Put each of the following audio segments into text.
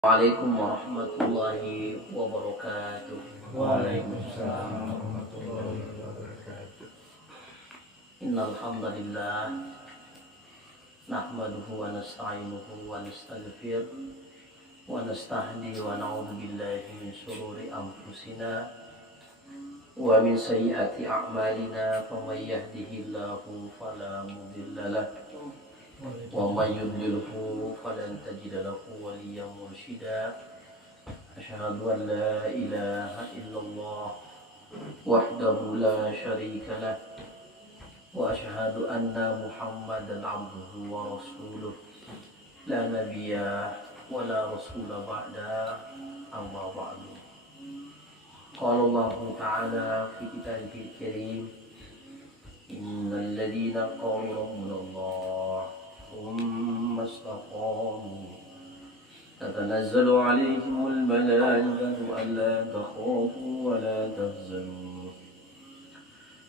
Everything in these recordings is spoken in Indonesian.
Assalamualaikum warahmatullahi wabarakatuh. Waalaikumsalam warahmatullahi wabarakatuh. Innal hamdalillah nahmaduhu wa nasta'inuhu wa nastaghfir wa nastahdi wa na'udzu billahi min shururi anfusina wa min sayyiati a'malina faman yahdihillahu fala mudilla lahu wa may yudlilhu falan tajida lahu waliyyan mursyida. Asyhadu an la ilaha illallah wahdahu la syarika lah wa asyhadu anna Muhammadan abduhu wa rasuluh la nabiyya wa la rasula ba'da amma ba'du. Qala Allah ta'ala fi kitabihil karim innal ladzina qalu rabbuna Allah thumma istaqamu tatanazzalu 'alaihimul malaikatu alla takhafu wa la tahzanu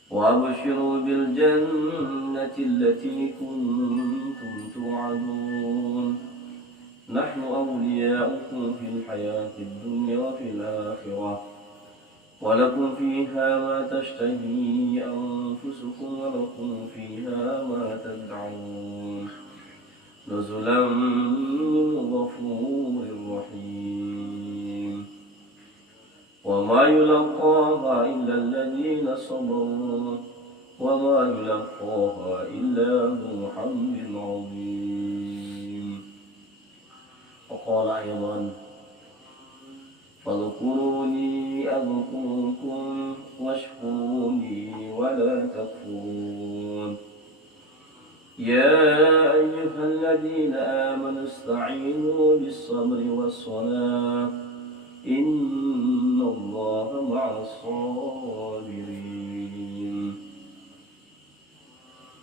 wa abshiru bil jannati allati kuntum tu'adun nahnu awliya'ukum fil hayatid dunya wa fil akhirah wa lakum fiha ma tashtahi anfusukum wa lakum fiha ma tad'un nuzulan min ghafurir rahim wa ma yulaqaha illa alladhina sabaru wa ma yulaqaha illa dhu hazzin 'azim. Wa qala aydan fadhkuruni adhkurkum washkuruni wa la takfurun. يا أيها الذين آمنوا استعينوا بالصبر والصلاة إن الله مع الصابرين.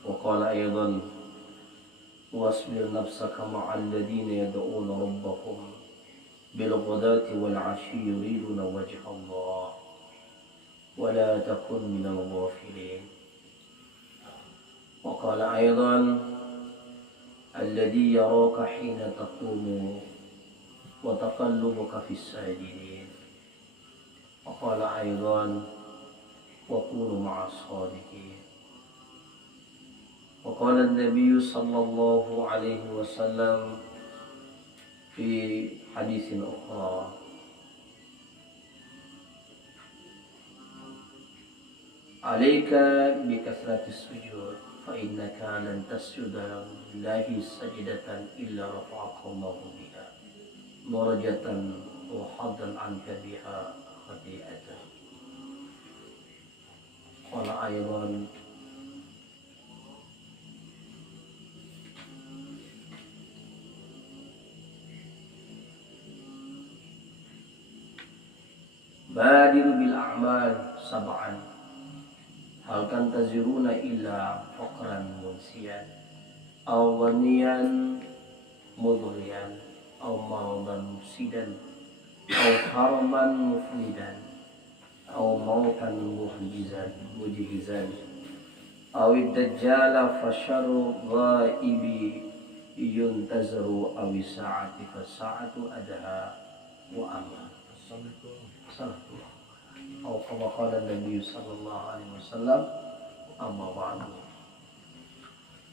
وقال أيضا واصبر نفسك مع الذين يدعون ربهم بالغداة والعشي يريدون وجه الله ولا تكن من الغافلين. وقال أيضا الذي يراك حين تقوم وتقلبك في الساجدين. وقال أيضا وكونوا مع الصادقين. وقال النبي صلى الله عليه وسلم في حديث أخرى عليك بكثرة السجود فإنك لن تسجد لله سجدة إلا رفعك الله بها درجة وحضا عنك بها خطيئة. قال أيضا بادر بالأعمال سبعا hal tantaziruna illa faqran munsiyan aw ghaniyan mudghiyan aw maradan mufsidan aw haraman mufnidan aw mautan mujizan aw ad-dajjala fasharu ghaibi yuntazaru aw sa'ati fasa'atu adha wa amma. Sallallahu atau kama qala Nabi sallallahu alaihi wasallam amma ba'du.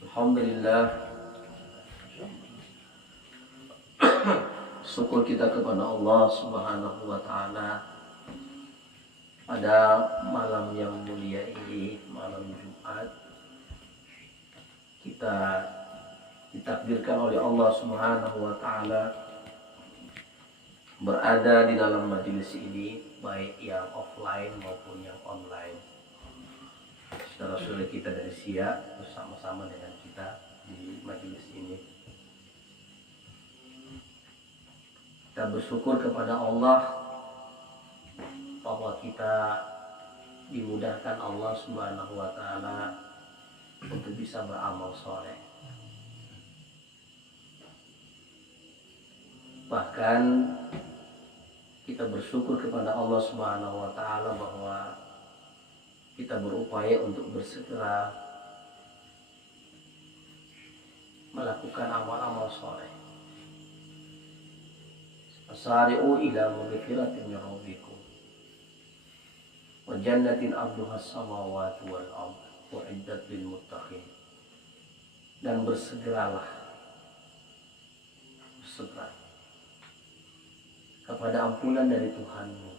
Alhamdulillah, syukur kita kepada Allah Subhanahu wa taala pada malam yang mulia ini, malam Jumat. Kita ditakdirkan oleh Allah Subhanahu wa taala berada di dalam majelis ini, baik yang offline maupun yang online. Saudara-saudara kita dari SIA bersama-sama dengan kita di majelis ini. Kita bersyukur kepada Allah bahwa kita dimudahkan Allah Subhanahu wa taala untuk bisa beramal soleh. Bahkan kita bersyukur kepada Allah Subhanahu wa taala bahwa kita berupaya untuk bersegera melakukan amal-amal soleh. Fasari'u ila maghfiratin min rabbikum wa jannatin 'arduha as-samawati wal ardh u'iddat lil muttaqin. Dan bersegera kepada ampunan dari Tuhanmu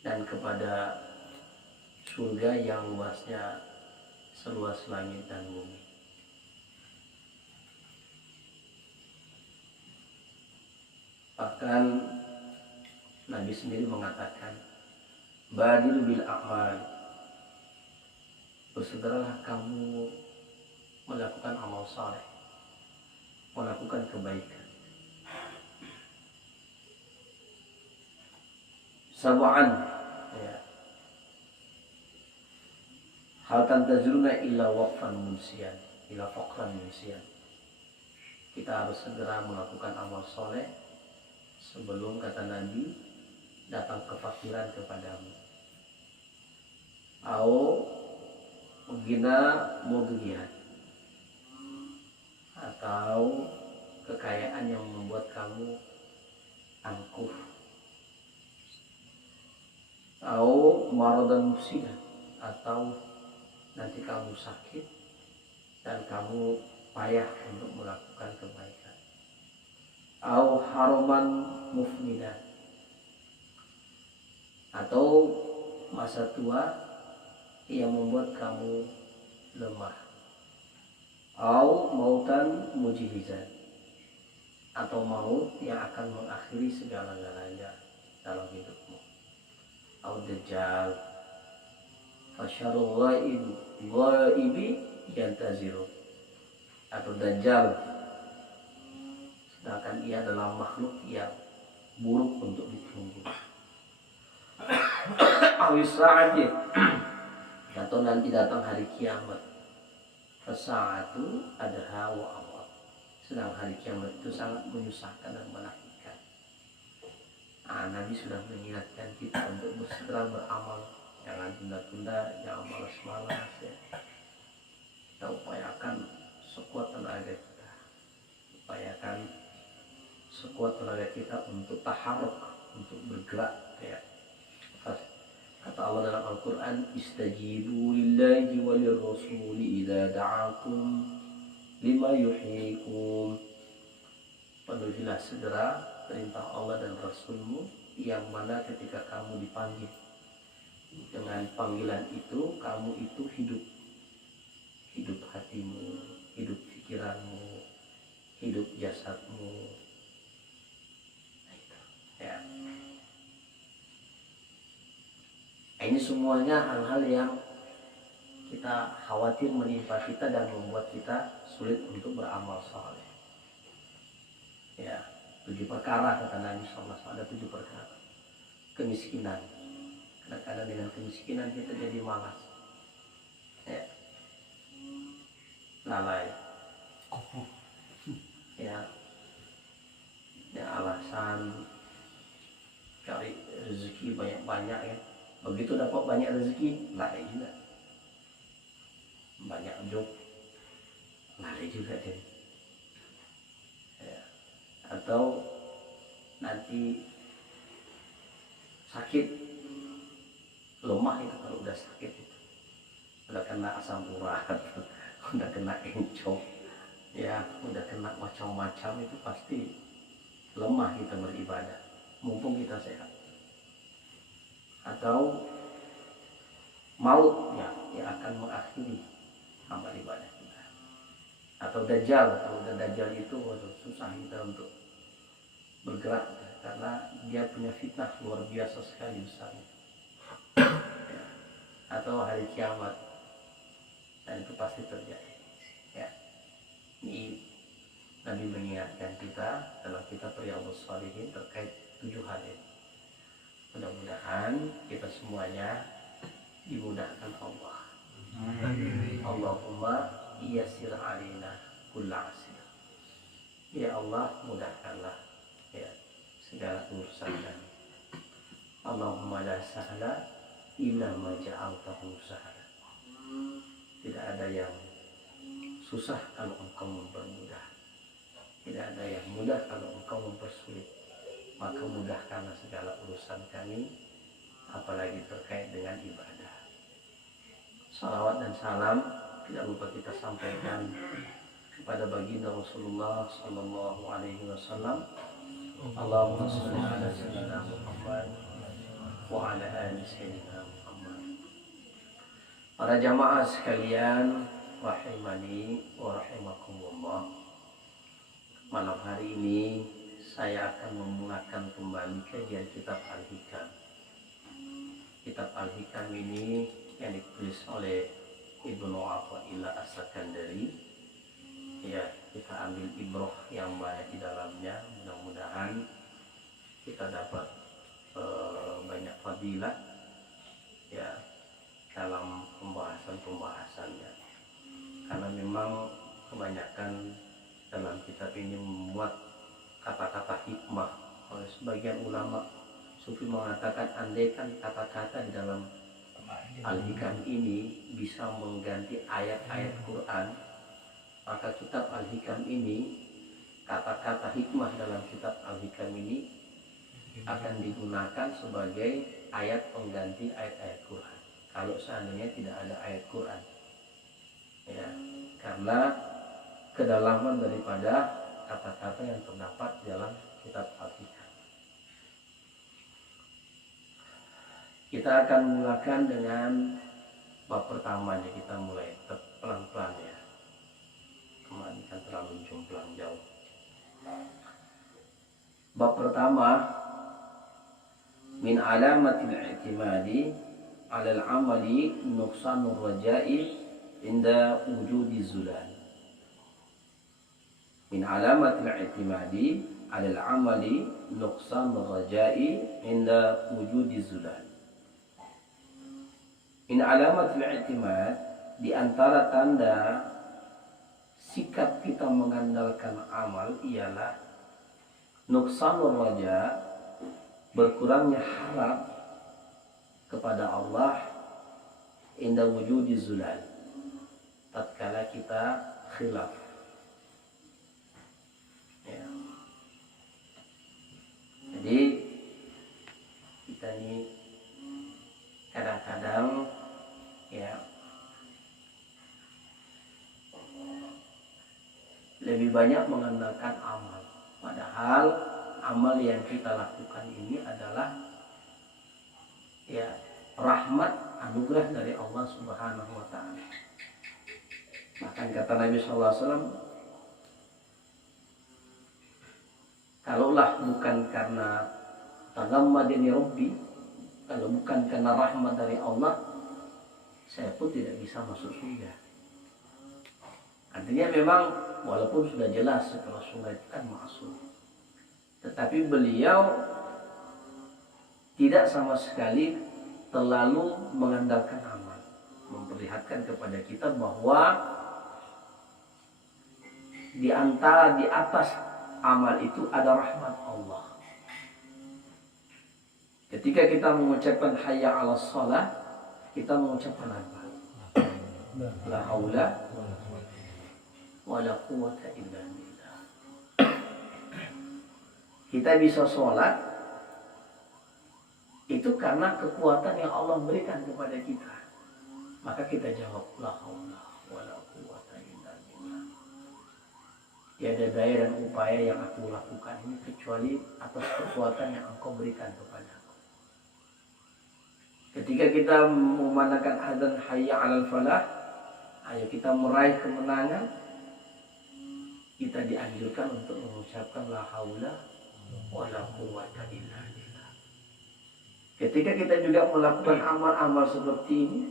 dan kepada surga yang luasnya seluas langit dan bumi. Bahkan Nabi sendiri mengatakan, badir bil a'mal, bersegeralah kamu melakukan amal saleh, melakukan kebaikan. Sab'an, ya. Hal tantazuruna illa waqfan munsian, illa faqran munsian. Kita harus segera melakukan amal soleh sebelum, kata Nabi, datang kefakiran kepadamu. Au gina mudhiyan, atau kekayaan yang membuat kamu angkuh. Au maradan mufsidan, atau nanti kamu sakit dan kamu payah untuk melakukan kebaikan. Au haraman mufnidan, atau masa tua yang membuat kamu lemah. Au mautan mujihizan, atau maut yang akan mengakhiri segala-galanya dalam hidupmu. Au dajjal, fasyarul ghaibi yantaziru, atau dajjal, sedangkan ia adalah makhluk yang buruk untuk ditunggu. Awis sa'ati, atau nanti datang hari kiamat. Fasa'atu adha wa amar, sedang hari kiamat itu sangat menyusahkan dan menakutkan. Nabi sudah mengingatkan kita untuk bersegera beramal, jangan tunda-tunda, jangan malas-malas, ya. Kita upayakan sekuat tenaga kita, upayakan sekuat tenaga kita untuk taharuk, untuk bergerak, ya. Kata Allah dalam Al-Quran, istajibu lillahi wa lirrasuli idza da'akum lima yuhyikum. Penuhilah segera perintah Allah dan Rasulmu, yang mana ketika kamu dipanggil, dengan panggilan itu kamu itu hidup. Hidup hatimu, hidup pikiranmu, hidup jasadmu. Nah, itu, ya. Ini semuanya hal-hal yang kita khawatir menimpa kita dan membuat kita sulit untuk beramal saleh. Ya, 7 perkara kata Nabi SAW, ada 7 perkara. Kemiskinan, kadang-kadang dengan kemiskinan kita jadi malas, ya. Lalai, ya, alasan cari rezeki banyak-banyak, ya. Begitu dapat banyak rezeki, lalai juga. Banyak job, lalai juga deh. Ya. Atau nanti sakit, lemah itu kalau udah sakit itu. Udah kena asam urat, udah kena encok, ya, udah kena macam-macam, itu pasti lemah kita beribadah, mumpung kita sehat. Atau maut, ya, yang akan mengakhiri amal ibadah kita. Atau dajjal, kalau udah dajjal itu susah kita untuk bergerak, karena dia punya fitnah luar biasa sekali besarnya. Ya. Atau hari kiamat, dan itu pasti terjadi, ya. Ini Nabi mengingatkan kita dalam kitab Riyadhus Shalihin terkait 7 hal ini. Mudah-mudahan kita semuanya dimudahkan Allah. Allahumma yassir alina kulla asir. Ya Allah, mudahkanlah, ya, segala urusan kami. Allahumma la sahla illa ma ja'altahu sahla. Tidak ada yang susah kalau Engkau mempermudah. Tidak ada yang mudah kalau engkau mempersulit, maka mudahkanlah segala urusan kami, apalagi terkait dengan ibadah. Salawat dan salam tidak lupa kita sampaikan kepada baginda Rasulullah Sallallahu Alaihi Wasallam. Allahumma shalli ala sayyidina Muhammad wa ala ali sayyidina Muhammad. Para jamaah sekalian, rahimani wa rahimakumullah. Malam hari ini saya akan memulakan kembali kajian kitab Al-Hikam. Kitab Al-Hikam ini yang ditulis oleh Ibnu Athaillah As-Sakandari. Ya, kita ambil ibrah yang banyak di dalamnya. Mudah-mudahan kita dapat banyak fadilah ya dalam pembahasannya. Karena memang kebanyakan dalam kitab ini memuat kata-kata hikmah. Oleh sebagian ulama sufi mengatakan andaikan kata-kata di dalam Al-Hikam ini bisa mengganti ayat-ayat Quran, maka kitab Al-Hikam ini, kata-kata hikmah dalam kitab Al-Hikam ini akan digunakan sebagai ayat pengganti ayat-ayat Quran kalau seandainya tidak ada ayat Quran ya, karena kedalaman daripada kata-kata yang terdapat dalam kitab Al-Hikam. Kita akan mulakan dengan bab pertamanya. Kita mulai pelan-pelan ya, kemarin kan terlalu jomplang jauh. Bab pertama, min alamatil i'timadi 'ala al-'amali nuqsanur raja'i inda wujudi zulal. Min alamatil i'timadi 'ala al-'amali nuqsanur raja'i inda wujudi zulal. Min alamatil i'timad, di antara tanda sikap kita mengandalkan amal ialah nuqsanur raja, berkurangnya harap kepada Allah inda wujudi zulal, tatkala kita khilaf ya. Jadi kita ini kadang-kadang ya lebih banyak mengandalkan amal, padahal amal yang kita lakukan ini adalah ya rahmat anugerah dari Allah Subhanahu wa taala. Bahkan kata Nabi sallallahu alaihi wasallam, kalaulah bukan karena tagammadani Rabbi, kalau bukan karena rahmat dari Allah, saya pun tidak bisa masuk surga. Artinya memang walaupun sudah jelas kalau surga itu kan masuk, tetapi beliau tidak sama sekali terlalu mengandalkan amal, memperlihatkan kepada kita bahwa di atas amal itu ada rahmat Allah. Ketika kita mengucapkan hayya 'alas shalah, kita mengucapkan apa? La haula wala quwwata illa billah. Kita bisa sholat itu karena kekuatan yang Allah berikan kepada kita. Maka kita jawab la haula wala quwwata illa billah. Tiada daya dan upaya yang aku lakukan ini kecuali atas kekuatan yang Engkau berikan kepadaku. Ketika kita memandangkan adzan hayya 'alal falah, ayo kita meraih kemenangan, kita dianjurkan untuk mengucapkan la haula wala quwwata illa billah. Ketika kita juga melakukan amal-amal seperti ini,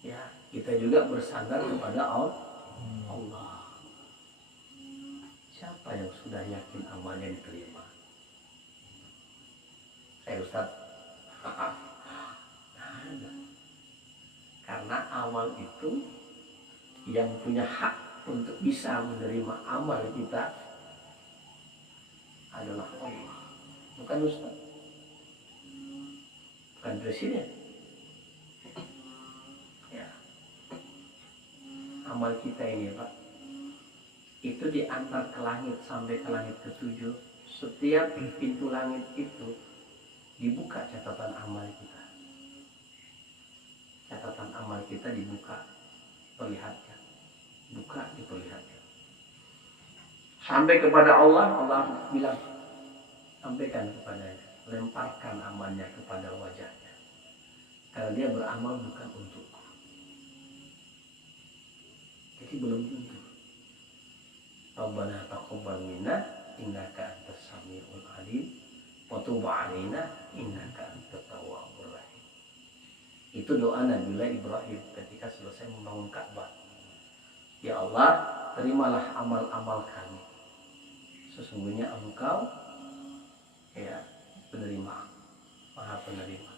ya kita juga bersandar kepada Allah. Siapa yang sudah yakin amalnya diterima? Saya Ustaz. Karena amal itu yang punya hak untuk bisa menerima amal kita adalah Allah, bukan Ustaz, bukan presiden ya. Amal kita ini Pak, itu diantar ke langit sampai ke langit ketujuh. Setiap pintu langit itu dibuka catatan amal kita. Catatan amal kita dibuka, perlihatkan, buka, diperlihatkan. Sampai kepada Allah, Allah bilang, sampaikan kepadanya, lemparkan amalnya kepada wajahnya. Karena dia beramal bukan untukku. Jadi belum tentu. Rabbana taqabbal minna innaka antas samiul alim wa tub 'alaina innaka antat tawwabur rahim. Itu doa Nabiullah Ibrahim ketika selesai membangun Ka'bah. Ya Allah, terimalah amal-amal kami. Sesungguhnya Engkau ya penerima, Maha penerima.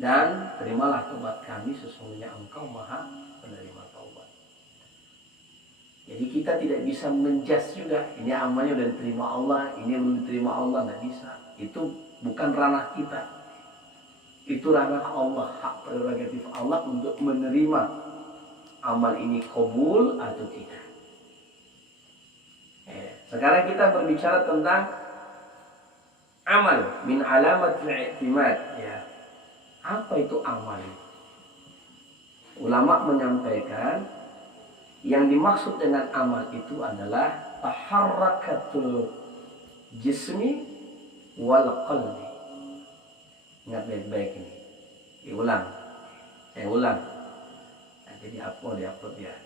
Dan terimalah taubat kami, sesungguhnya Engkau Maha penerima taubat. Jadi kita tidak bisa menjudge juga, ini amalnya udah diterima Allah, ini belum diterima Allah, nggak bisa. Itu bukan ranah kita. Itu ranah Allah, hak prerogatif Allah untuk menerima amal ini qabul atau tidak. Sekarang kita berbicara tentang amal min alamat i'timad. Ya. Apa itu amal? Ulama menyampaikan yang dimaksud dengan amal itu adalah taharrakatul jismi wal qalbi. Ingat baik-baik ini. Diulang. Saya ulang. Nah, jadi diupload ya.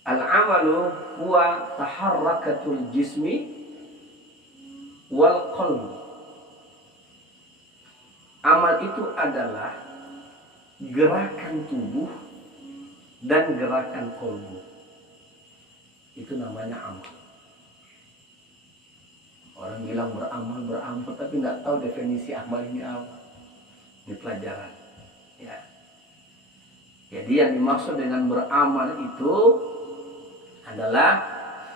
Al-amalu huwa taharrakatul jismi wal qalbi. Amal itu adalah gerakan tubuh dan gerakan kolbu. Itu namanya amal. Orang bilang beramal, tapi nggak tahu definisi amal ini apa. Ini pelajaran. Ya. Jadi yang dimaksud dengan beramal itu adalah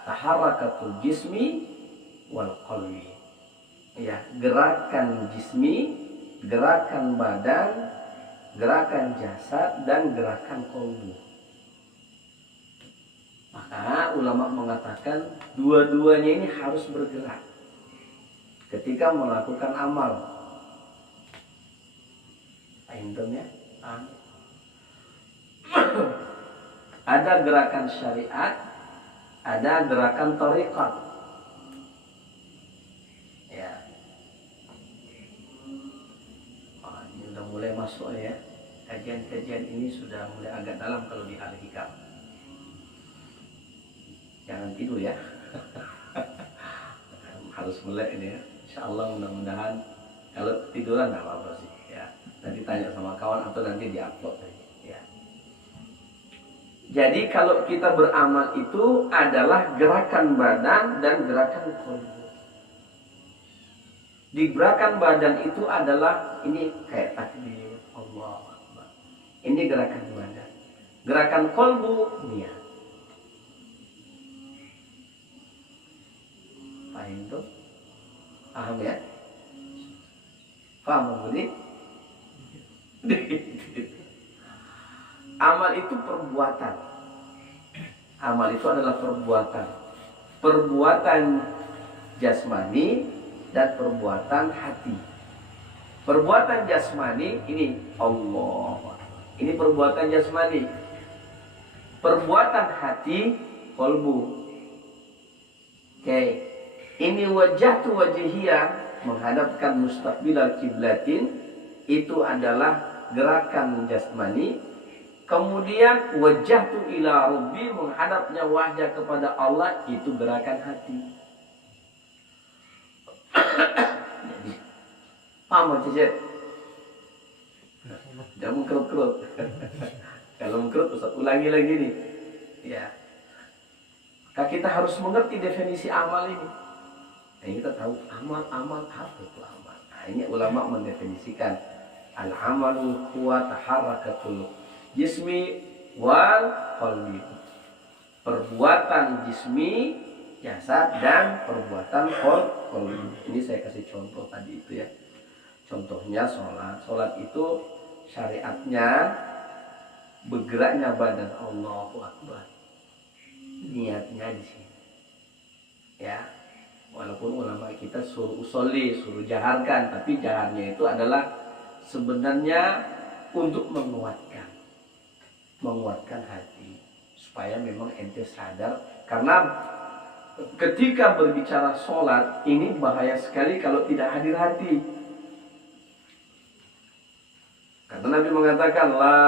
taharrakatul jismi wal qalbi. Ya, gerakan jismi, gerakan badan, gerakan jasad, dan gerakan kolbu. Maka ulama mengatakan dua-duanya ini harus bergerak ketika melakukan amal. Intinya ada gerakan syariat, ada gerakan thariqat. Ya. Ini udah mulai masuk ya. Kajian-kajian ini sudah mulai agak dalam kalau di Al-Hikam. Jangan tidur ya. Harus melek ini ya. Insyaallah mudah-mudahan kalau tiduran nggak apa-apa sih ya. Nanti tanya sama kawan atau nanti diupload ya. Jadi kalau kita beramal itu adalah gerakan badan dan gerakan kolbu. Di gerakan badan itu adalah ini kayak takbir, Allah Akbar. Ini gerakan badan. Gerakan kolbu niat. Paham tuh? Paham ya? Paham Budi? Amal itu perbuatan. Amal itu adalah perbuatan. Perbuatan jasmani dan perbuatan hati. Perbuatan jasmani ini Allah. Ini perbuatan jasmani. Perbuatan hati kolbu. Oke. Ini wajhatu wajhiyah, menghadapkan mustaqbilal kiblatin, itu adalah gerakan jasmani. Kemudian wajhatu ila rabbi, menghadapnya wajah kepada Allah, itu gerakan hati. Paham Cicit? Jangan mengkerut-kerut. Kalau mengkerut Ustaz ulangi lagi nih. Ya. Maka kita harus mengerti definisi amal ini. Nah, kita tahu amal apa itu amal. Nah, ini ulama mendefinisikan al-amalu huwa taharrakatul jismi wal qalbi. Perbuatan jismi, jasad, dan perbuatan qalbi. Ini saya kasih contoh tadi itu ya. Contohnya sholat. Sholat itu syariatnya bergeraknya badan, Allahu Akbar. niatnya di sini. Ya, walaupun ulama kita suruh usolli, suruh jaharkan, tapi jaharnya itu adalah sebenarnya untuk menguatkan hati supaya memang ente sadar, karena ketika berbicara sholat ini bahaya sekali kalau tidak hadir hati. Karena Nabi mengatakan la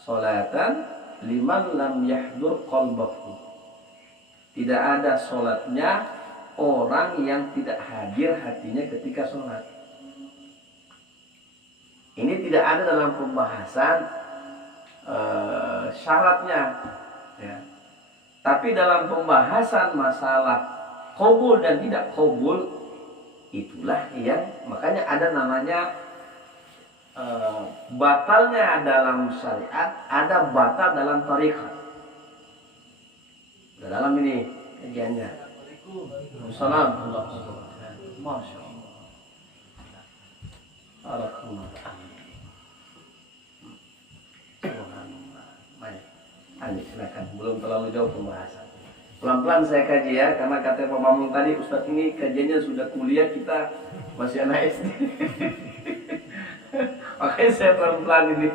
sholatan liman lam yahdur qalbahu. Tidak ada sholatnya orang yang tidak hadir hatinya ketika sholat. Ini tidak ada dalam pembahasan syaratnya, ya. Tapi dalam pembahasan masalah qabul dan tidak qabul, itulah yang makanya ada namanya batalnya dalam syariat, ada batal dalam tarikat. Dalam ini kajiannya. Assalamualaikum. Masya Allah. Baik, silakan. Belum terlalu jauh pembahasan. Pelan-pelan saya kaji ya, karena kata Pak Mamung tadi, Ustadz ini kajiannya sudah kuliah, kita masih anak SD. Makanya saya pelan-pelan ini.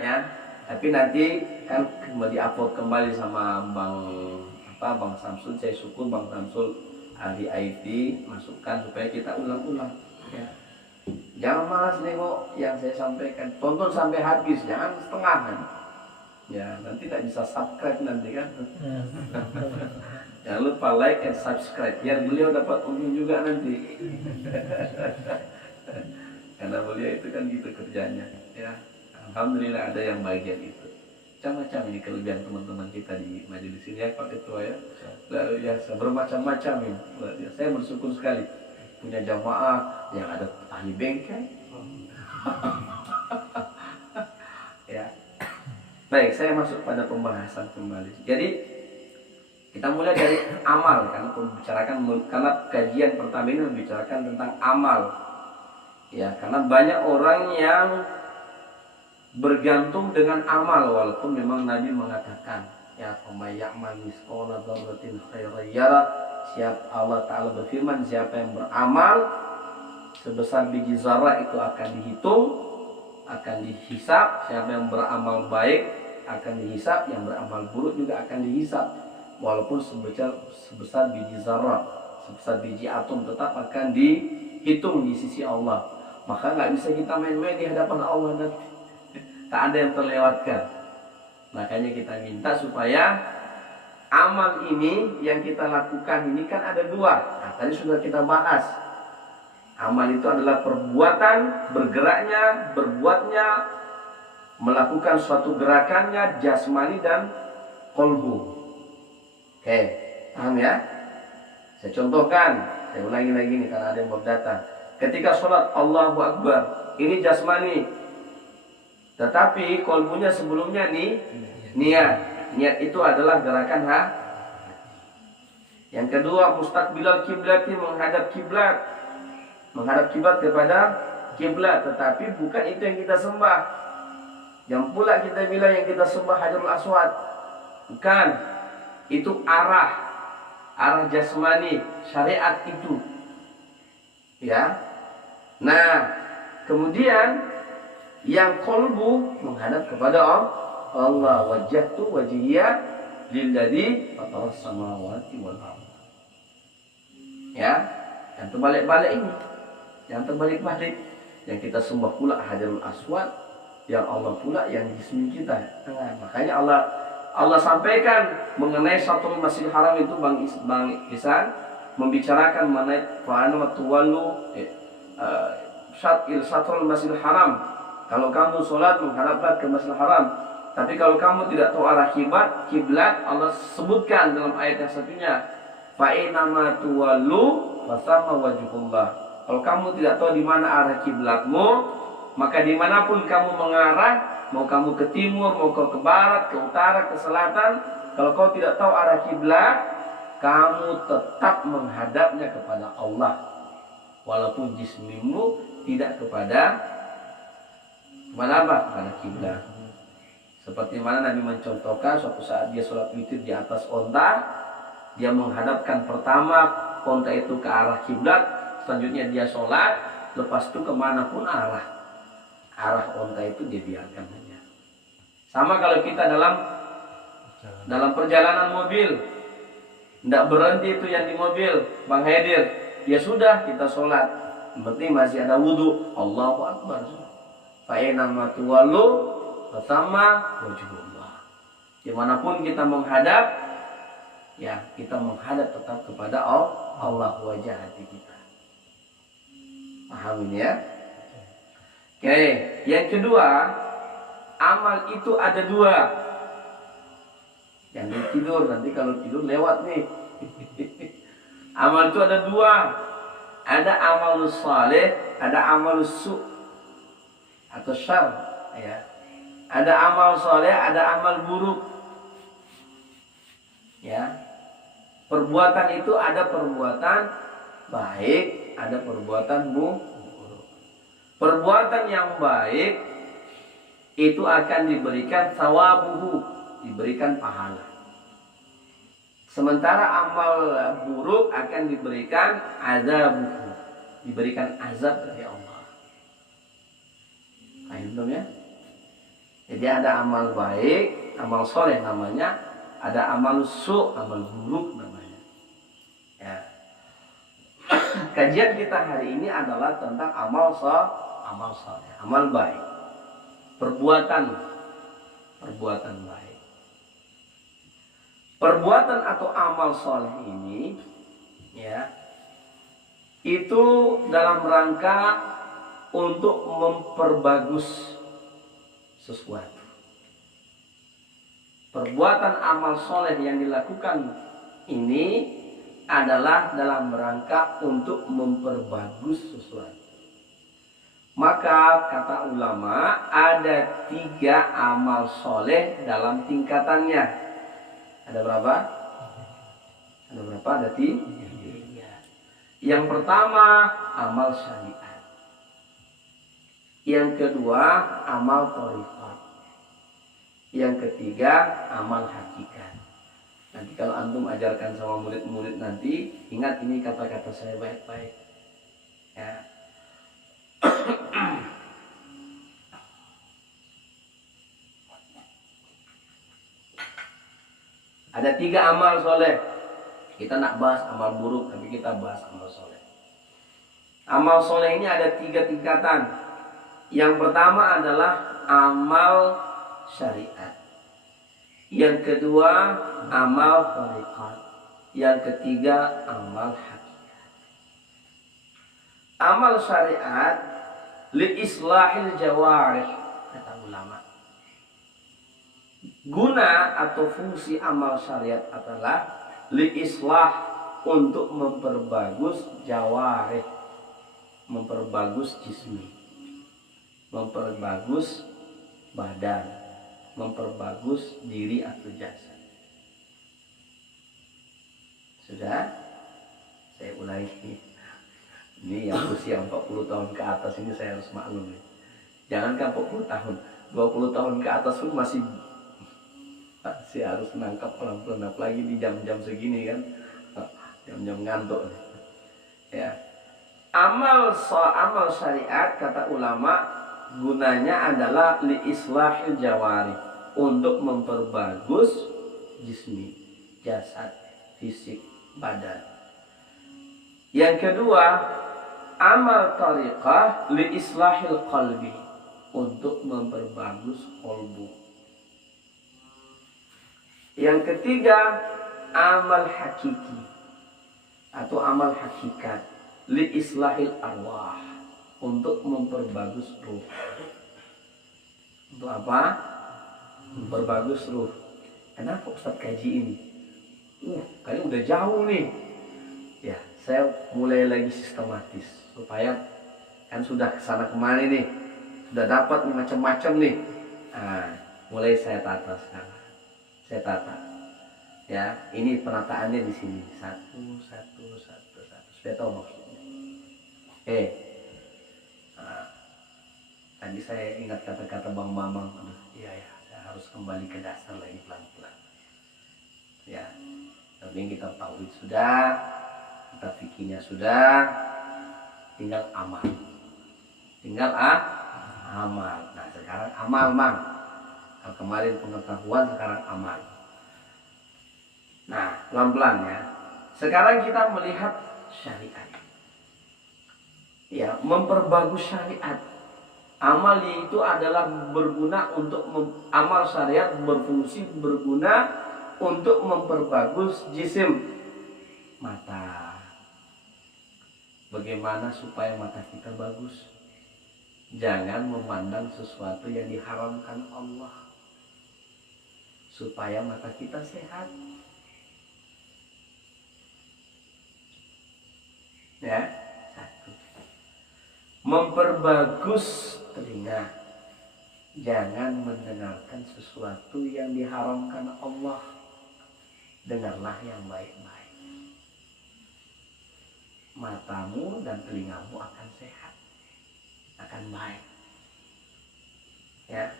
Ya, tapi nanti kan kembali upload kembali sama Bang Samsul. Saya syukur Bang Samsul ahli IT masukkan supaya kita ulang-ulang. Ya. Jangan malas nengok yang saya sampaikan, tonton sampai habis, jangan setengah kan. Ya, nanti tidak bisa subscribe nanti kan. Jangan lupa like and subscribe biar beliau dapat untung juga nanti. Karena beliau itu kan gitu kerjanya, ya. Alhamdulillah ada yang bagian itu. Macam-macam ini kelebihan teman-teman kita di majelis ini ya Pak Ketua ya. Luar biasa, bermacam-macam ini. Luar biasa. Saya bersyukur sekali punya jamaah yang ada ahli bengkel. Ya. Baik, saya masuk pada pembahasan kembali. Jadi kita mulai dari amal karena kajian pertama ini membicarakan tentang amal. Ya, karena banyak orang yang bergantung dengan amal, walaupun memang Nabi mengatakan ya famayyamal misqala dzarratin khairan yara. Siapa Allah Ta'ala berfirman, siapa yang beramal sebesar biji zarah itu akan dihitung, akan dihisap. Siapa yang beramal baik akan dihisap, yang beramal buruk juga akan dihisap. Walaupun sebesar biji zarah, sebesar biji atom, tetap akan dihitung di sisi Allah. Maka nggak bisa kita main-main di hadapan Allah nanti. Tak ada yang terlewatkan. Makanya kita minta supaya amal ini yang kita lakukan ini kan ada dua. Nah, tadi sudah kita bahas. Amal itu adalah perbuatan, bergeraknya, berbuatnya, melakukan suatu gerakannya, jasmani dan kolbu. Oke, paham ya? Saya contohkan, saya ulangi lagi nih karena ada yang belum datang. Ketika sholat Allahu Akbar, ini jasmani. Tetapi kolbunya sebelumnya nih niat. Niat itu adalah gerakan hati. Yang kedua, mustaqbilal kiblati, menghadap kiblat. Menghadap kiblat kepada kiblat, tetapi bukan itu yang kita sembah. Yang pula kita bilang yang kita sembah Hajarul Aswad. Bukan. Itu arah jasmani, syariat itu. Ya. Nah, kemudian yang kolbu menghadap kepada Allah. Wajjahtu wajhiya lilladzi fataras samawati wal ardh. Ya, yang terbalik-balik ini. Yang terbalik-balik, yang kita sembah pula Hajarul Aswad, yang Allah pula yang jismi kita. Nah, makanya Allah sampaikan mengenai Syatrul Masjidil Haram itu Bang Ihsan membicarakan mengenai fa'ana tuwallu Syatrul Masjidil Haram. Kalau kamu sholat menghadaplah ke Masjidil Haram. Tapi kalau kamu tidak tahu arah kiblat, Allah sebutkan dalam ayat yang satunya, fa'inama tuwallu fasamma wajhullah. Kalau kamu tidak tahu di mana arah kiblatmu, maka dimanapun kamu mengarah, mau kamu ke timur, mau ke barat, ke utara, ke selatan, kalau kau tidak tahu arah kiblat, kamu tetap menghadapnya kepada Allah, walaupun jismimu tidak kepada apa? Kepada kiblat. Seperti mana Nabi mencontohkan suatu saat dia sholat witir di atas onta, dia menghadapkan pertama onta itu ke arah kiblat, selanjutnya dia sholat, lepas itu kemanapun arah onta itu dia biarkan saja. Sama kalau kita dalam perjalanan mobil, tidak berhenti itu yang di mobil, Bang Hedir, ya sudah kita sholat, yang penting masih ada wudhu, Allahu Akbar. Fa'inama tuwallu bersama wajibullah. Dimanapun kita menghadap, ya kita menghadap tetap kepada Allah, wajah hati kita. Paham ini ya? Oke, yang kedua, amal itu ada dua. Jangan tidur, nanti kalau tidur lewat nih. Amal itu ada dua. Ada amal saleh, ada amal su' atau syar, ya. Ada amal soleh, ada amal buruk. Ya. Perbuatan itu ada perbuatan baik, ada perbuatan buruk. Perbuatan yang baik itu akan diberikan sawabuhu, diberikan pahala. Sementara amal buruk akan diberikan azabuhu, diberikan azab dari Allah. Paham belum ya? Jadi ada amal baik, amal soleh namanya, ada amal su', amal buruk namanya. Ya. Kajian kita hari ini adalah tentang amal soleh, amal baik, perbuatan baik. Perbuatan atau amal soleh ini, ya, itu dalam rangka untuk memperbagus sesuatu. Perbuatan amal soleh yang dilakukan ini adalah dalam rangka untuk memperbagus sesuatu. Maka kata ulama ada 3 amal soleh dalam tingkatannya. Ada berapa? Ada 3. Yang pertama amal syariat. Yang kedua amal thariqat. Yang ketiga amal hakikat. Nanti kalau antum ajarkan sama murid-murid nanti, ingat ini kata-kata saya baik-baik. Ya. Ada 3 amal soleh. Kita nak bahas amal buruk, tapi kita bahas amal soleh. Amal soleh ini ada 3 tingkatan. Yang pertama adalah amal syariat. Yang kedua amal thariqat. Yang ketiga amal hakikat. Amal syariat li islahil jawarih, kata ulama. Guna atau fungsi amal syariat adalah li islah, untuk memperbagus jawarih, memperbagus jismi, memperbagus badan, memperbagus diri atau jasad. Sudah? Saya ulangi. Ini yang usia 40 tahun ke atas ini saya harus maklum. Jangankan 40 tahun, 20 tahun ke atas pun masih harus menangkap pelan-pelan, apalagi di jam-jam segini kan, jam-jam ngantuk. Ya. Amal syariat kata ulama gunanya adalah li islahil jawari, untuk memperbagus jismi, jasad, fisik, badan. Yang kedua, amal thariqah li islahil qalbi, untuk memperbagus qalbu. Yang ketiga, amal hakiki atau amal hakikat li islahil arwah, untuk memperbagus ruh. Untuk apa? Memperbagus ruh. Kenapa Ustaz kaji ini? Kalian udah jauh nih. Ya, saya mulai lagi sistematis supaya kan sudah kesana kemari nih, sudah dapat macam-macam nih. Nah, mulai saya tata sekarang. Saya tata. Ya, ini penataannya di sini. Satu. Supaya tahu maksudnya. Tadi saya ingat kata-kata Bang Mamang. Iya, saya harus kembali ke dasar lagi pelan-pelan. Ya, tapi kita tauhid sudah, kita fikirnya sudah, tinggal amal. Tinggal amal. Nah sekarang amal mang. Kalau kemarin pengetahuan, sekarang amal. Nah pelan-pelan ya. Sekarang kita melihat syariat. Ya, memperbagus syariat. Amal itu adalah berguna untuk amal syariat berfungsi berguna untuk memperbagus jisim mata. Bagaimana supaya mata kita bagus? Jangan memandang sesuatu yang diharamkan Allah, supaya mata kita sehat. Ya, satu. Memperbagus telinga. Jangan mendengarkan sesuatu yang diharamkan Allah. Dengarlah yang baik-baik. Matamu dan telingamu akan sehat, akan baik. Ya.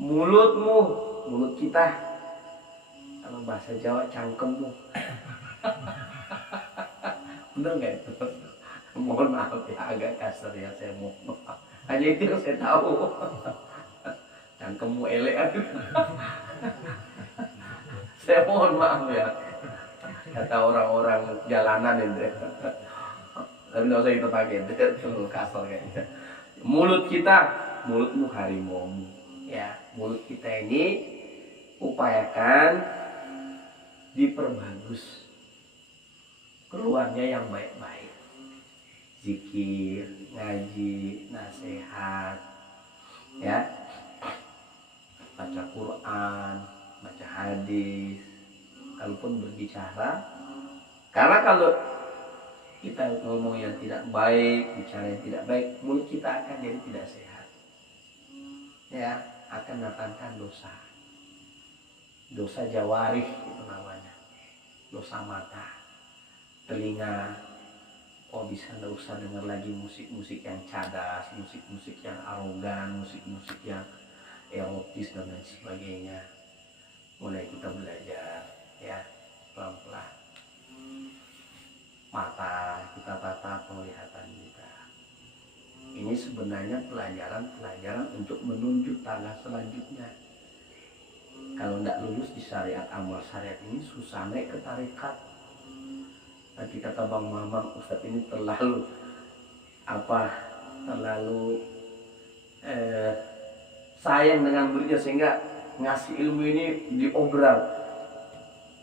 Mulutmu, mulut kita, kalau bahasa Jawa cangkemmu. Benar nggak itu? Mohon maaf ya, agak kasar ya, saya mohon maaf. Hanya itu yang saya tahu. Cangkemmu elek. Saya mohon maaf ya, kata orang-orang jalanan itu. Tapi nggak usah kita pakai, itu terlalu kasar kayaknya. Mulut kita, mulutmu harimau. Ya, mulut kita ini upayakan diperbagus. Keluarnya yang baik-baik. Zikir, ngaji, nasihat, ya, baca Quran, baca hadis, kalaupun berbicara. Karena kalau kita ngomong yang tidak baik, bicara yang tidak baik, mulut kita akan jadi tidak sehat. Ya, akan datangkan dosa. Dosa jawarih itu namanya. Dosa mata. Telinga, oh bisa nggak usah dengar lagi musik-musik yang cadas, musik-musik yang arogan, musik-musik yang erotis dan lain sebagainya. Mulai kita belajar, ya, pelan-pelan. Mata kita tata penglihatan kita. Ini sebenarnya pelajaran untuk menunjuk tangga selanjutnya. Kalau tidak lulus di syariat, amal syariat ini susah naik ke tarekat. Nanti kata Bang Mamang, Ustadz ini terlalu sayang dengan muridnya sehingga ngasih ilmu ini diobral.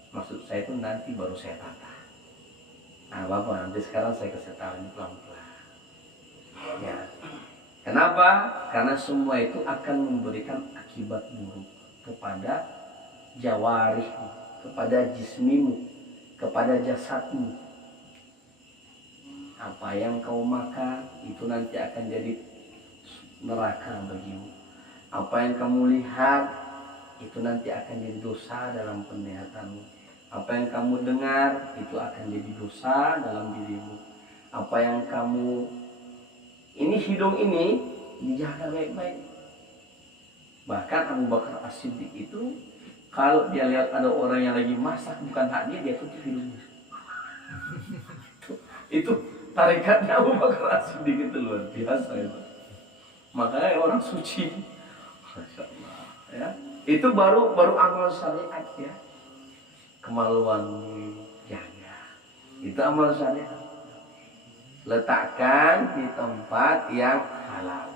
Maksud saya itu nanti baru saya tata. Nah Bapak, nanti sekarang saya kasih tahu ini pelan-pelan. Ya. Kenapa? Karena semua itu akan memberikan akibat buruk kepada jawarihmu, kepada jismimu, kepada jasadmu. Apa yang kau makan itu nanti akan jadi neraka bagimu. Apa yang kamu lihat itu nanti akan jadi dosa dalam penglihatanmu. Apa yang kamu dengar itu akan jadi dosa dalam dirimu. Apa yang kamu hidung ini dijaga baik-baik. Bahkan Abu Bakar As-Siddiq itu kalau dia lihat ada orang yang lagi masak bukan haknya, dia tutup hidungnya. Itu tarikatnya Abu Bakar As-Siddiq itu luar biasa itu. Makanya orang suci, Masya Allah, ya. Itu baru amal syariat ya. Kemaluanmu jaga. Itu amal syariat. Letakkan di tempat yang halal.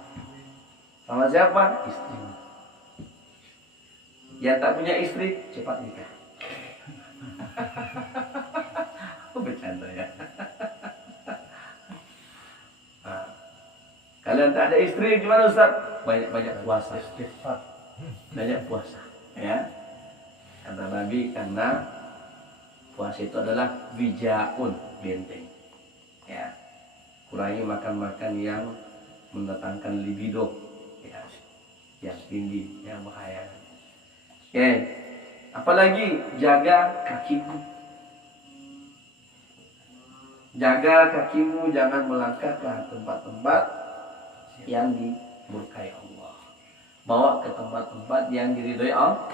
Sama siapa? Istrimu. Yang tak punya istri, cepat nikah. Bercanda ya. Nah, kalian tak ada istri, gimana Ustaz? Banyak puasa. Banyak puasa. Ya. Kata Nabi, karena puasa itu adalah wijaun, benteng. Ya. Kurangi makan-makan yang mendatangkan libido, ya, yang tinggi, yang bahaya. Oke, apalagi jaga kakimu. Jaga kakimu, jangan melangkah ke tempat-tempat yang dimurkai Allah. bawa ke tempat-tempat yang diridhoi Allah,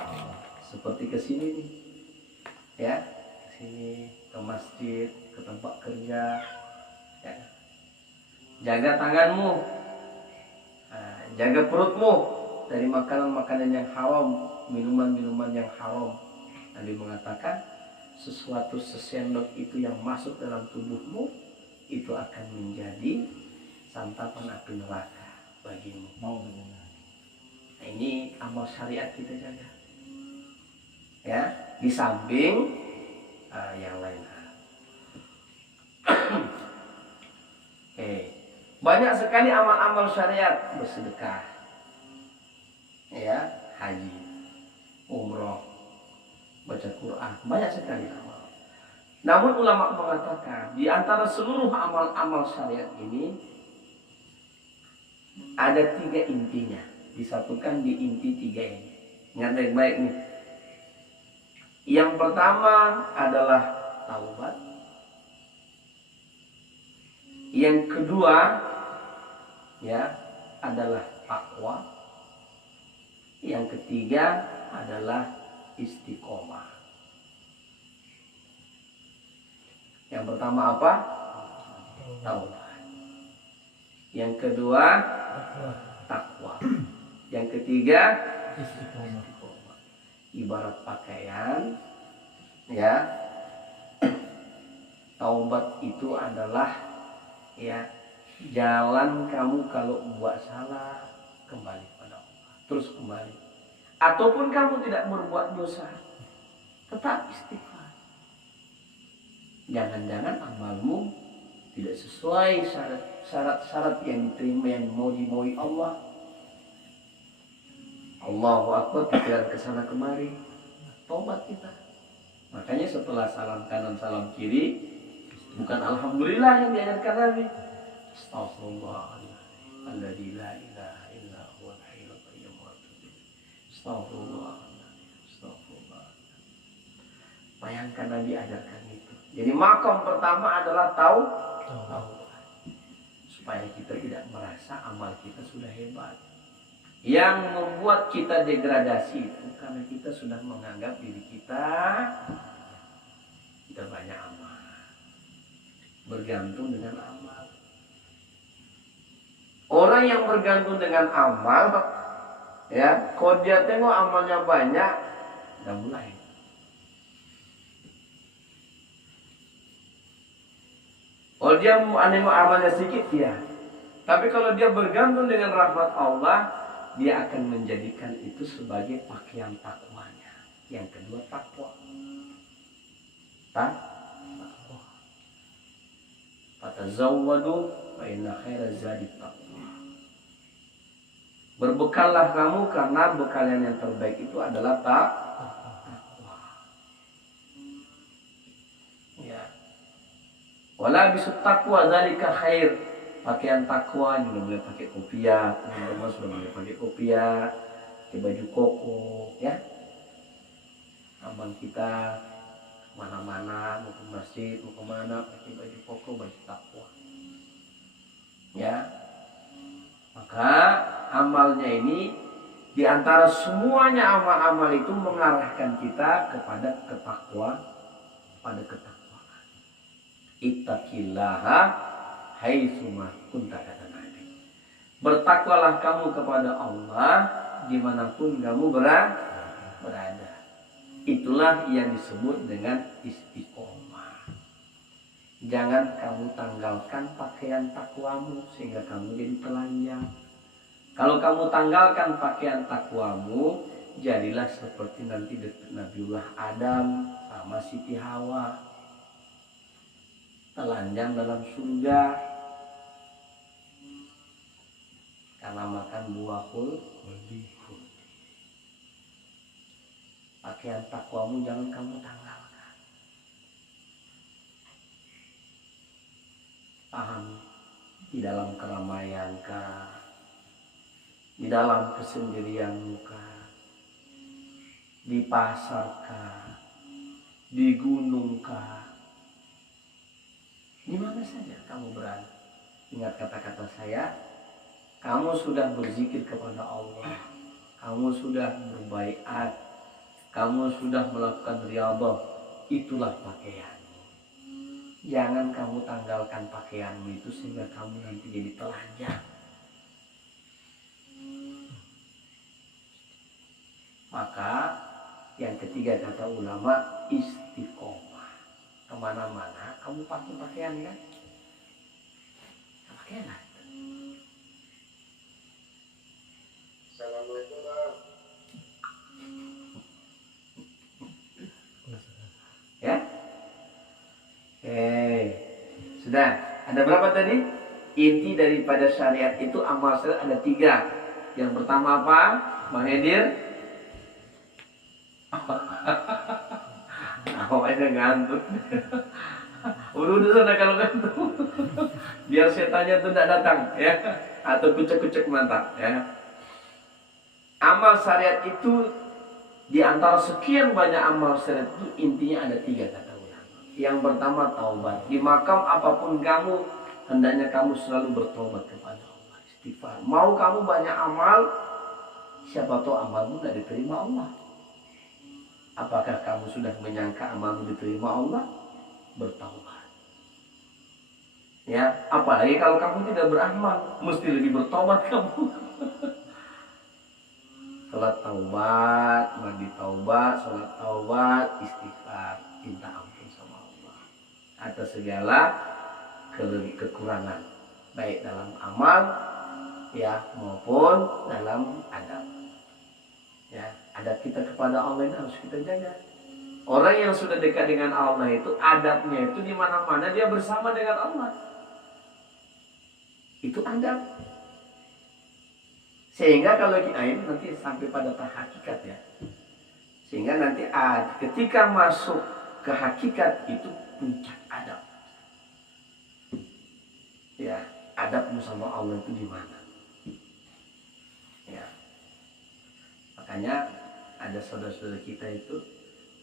seperti ke sini nih, ya, ke sini, ke masjid, ke tempat kerja, ya. Jaga tanganmu, jaga perutmu dari makanan-makanan yang haram, minuman-minuman yang haram. Nabi mengatakan sesuatu sesendok itu yang masuk dalam tubuhmu itu akan menjadi santapan api neraka bagimu. Nah, ini amal syariat kita jaga, ya, di samping yang lain. Banyak sekali amal-amal syariat, bersedekah, ya, haji, umroh, baca Quran, banyak sekali amal. Namun ulama mengatakan di antara seluruh amal-amal syariat ini ada 3 intinya, disatukan di inti 3 ini. Ingat baik-baik nih. Yang pertama adalah taubat. Yang kedua, ya, adalah takwa. Yang ketiga adalah istiqomah. Yang pertama apa? Taubat. Yang kedua takwa. Yang ketiga istiqomah. Ibarat pakaian, ya. Taubat itu adalah, ya, jalan kamu kalau buat salah kembali pada Allah, terus kembali. Ataupun kamu tidak berbuat dosa, tetap istighfar. Jangan-jangan amalmu tidak sesuai syarat-syarat yang diterima, yang mau dimaui Allah. Allahu Akbar, pikiran kesana kemari, tobat kita. Makanya setelah salam kanan salam kiri, bukan alhamdulillah yang diajarkan Nabi. Astaghfirullahaladzim alladzi la ilaha illa huwal hayyul qayyum wa atubu ilaih. Astagfirullah. Bayangkan Nabi ajarkan itu. Jadi makom pertama adalah taubat. Supaya kita tidak merasa amal kita sudah hebat. Yang membuat kita degradasi itu karena kita sudah menganggap diri kita banyak amal, bergantung dengan amal. Orang yang bergantung dengan amal, ya, kalau dia tengok amalnya banyak, udah mulai. Kalau dia nengok amalnya sedikit, ya. Tapi kalau dia bergantung dengan rahmat Allah, dia akan menjadikan itu sebagai pakaian takwanya. Yang kedua takwa. Takwa. Fatazawwadu fa inna khairaz zadi taqwa. Berbekallah kamu karena bekalan yang terbaik itu adalah takwa. Ya. Wala bisut taqwa zalika khair. Pakaian takwa juga boleh pakai kopiah, teman-teman sudah boleh pakai kopiah, pakai baju koko, ya. Aman kita mana-mana, mau ke masjid, mau kemana, pakai baju koko, baju takwa, ya. Maka amalnya ini diantara semuanya amal-amal itu mengarahkan kita kepada pada ketakwaan. Ittaqillaha haitsuma kunta, kata Nabi. Bertakwalah kamu kepada Allah dimanapun kamu berada. Itulah yang disebut dengan istiqomah. Jangan kamu tanggalkan pakaian takwamu sehingga kamu jadi telanjang. Kalau kamu tanggalkan pakaian takwamu, jadilah seperti nanti Nabiullah Adam sama Siti Hawa, telanjang dalam surga karena makan buah khuldi. Pakaian takwamu jangan kamu tanggalkan. Paham? Di dalam keramaian kah? Di dalam kesendirian kah? Di pasar kah? Di gunung kah? Di mana saja kamu berada. Ingat kata-kata saya, kamu sudah berzikir kepada Allah, kamu sudah berbaiat, kamu sudah melakukan riyadhah, itulah pakaianmu. Jangan kamu tanggalkan pakaianmu itu sehingga kamu nanti jadi telanjang. Maka yang ketiga kata ulama, istiqomah. Kemana-mana kamu pakai pakaian kan? Pakaian lah. Assalamualaikum Bang. Ya? Sudah. Ada berapa tadi? Inti daripada syariat itu amal syariat ada 3. Yang pertama apa? Bang Edir? Awalnya ngantuk. Udah sana kalau ngantuk. Biar setannya tuh tidak datang ya. Atau kucek-kucek mata ya. Amal syariat itu di antara sekian banyak amal syariat itu intinya ada 3 kata ulama. Yang pertama taubat. Di makam apapun kamu, hendaknya kamu selalu bertobat kepada Allah. Istighfar. Mau kamu banyak amal, siapa tahu amalmu tidak diterima Allah. Apakah kamu sudah menyangka amalmu diterima Allah? Bertaubat. Ya, apalagi kalau kamu tidak beramal, mesti lebih bertobat kamu. Salat taubat, mandi taubat, salat taubat, istighfar, minta ampun sama Allah atas segala kekurangan, baik dalam amal ya maupun dalam adab. Ya, adab kita kepada Allah ini harus kita jaga. Orang yang sudah dekat dengan Allah itu adabnya itu di mana-mana dia bersama dengan Allah. Itu adab. Sehingga kalau kita nanti sampai pada tahap hakikat ya. Sehingga nanti ketika masuk ke hakikat itu puncak adab. Ya, adabmu sama Allah itu di mana? Ya. Makanya ada saudara-saudara kita itu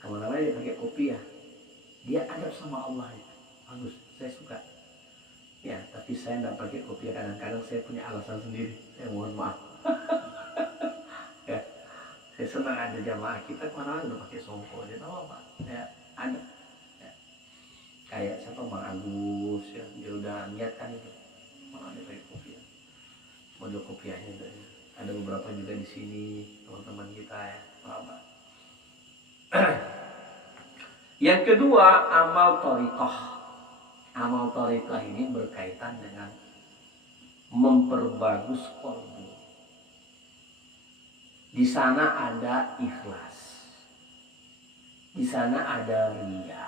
kemana-mana dia pakai kopiah. Dia adab sama Allah itu. Bagus, saya suka. Ya, tapi saya tidak pakai kopiah. Kadang-kadang saya punya alasan sendiri. Saya mohon maaf. Ya, saya senang ada jamaah kita kemana-mana udah pakai songkok. Dia tahu apa? Ya, ada. Ya. Kayak siapa Bang Agus ya, dia udah niatkan itu. Malah dia pakai kopiah. Model kopiahnya itu. Ya. Ada beberapa juga di sini teman-teman kita ya. Apa? Yang kedua, amal thariqah. Amal thariqah ini berkaitan dengan memperbagus qalbu. Di sana ada ikhlas. Di sana ada riya.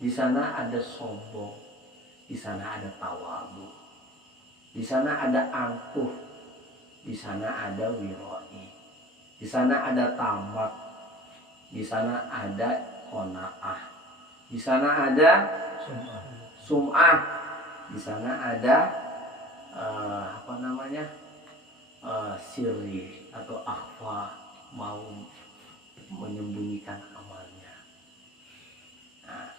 Di sana ada sombong. Di sana ada tawadhu. Di sana ada angkuh. Di sana ada wiroi, di sana ada tamak, di sana ada qanaah, di sana ada sum'ah, di sana ada sirri atau akhfa, mau menyembunyikan amalnya. Nah,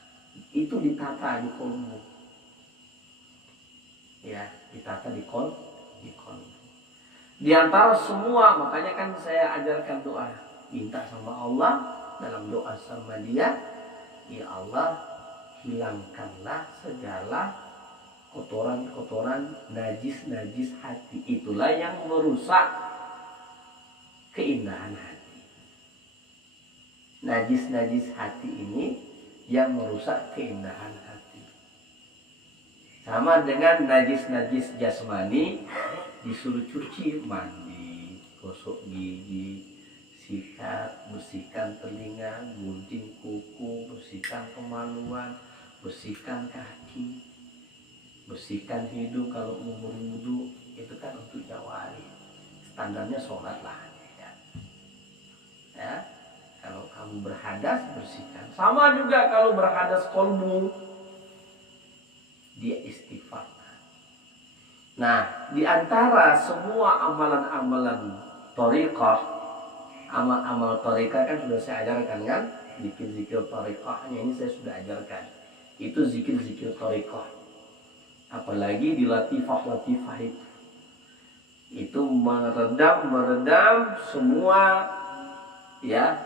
itu ditata di kolbu, ya ditata di kolbu. Di antara semua, makanya kan saya ajarkan doa. Minta sama Allah dalam doa sama dia. Ya Allah, hilangkanlah segala kotoran-kotoran, najis-najis hati. Itulah yang merusak keindahan hati. Najis-najis hati ini yang merusak keindahan hati. Sama dengan najis-najis jasmani, disuruh cuci, mandi, gosok gigi, sikat, bersihkan telinga, gunting kuku, bersihkan kemaluan, bersihkan kaki, bersihkan hidung kalau mau berwudu, itu kan untuk jawari. Standarnya sholat lah. Ya. Kalau kamu berhadas, bersihkan. Sama juga kalau berhadas kolbu, dia istighfar. Nah, di antara semua amalan-amalan thariqah, amal-amal thariqah kan sudah saya ajarkan kan? Zikir-zikir thariqahnya ini saya sudah ajarkan. Itu zikir-zikir thariqah. Apalagi di latifah-latifah itu. Itu meredam semua ya